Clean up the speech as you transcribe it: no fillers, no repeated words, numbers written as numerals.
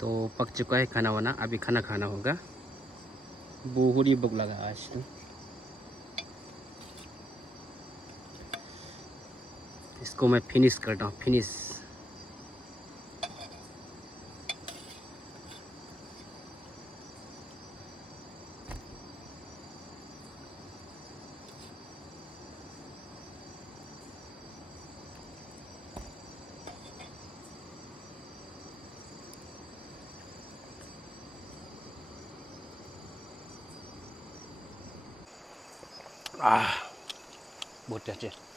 तो पक चुका है खाना वाना, अभी खाना खाना होगा। बहुत ही भूख लगा आज तो। इसको मैं फिनिश करता हूँ, फिनिश। बहुत टेस्टी।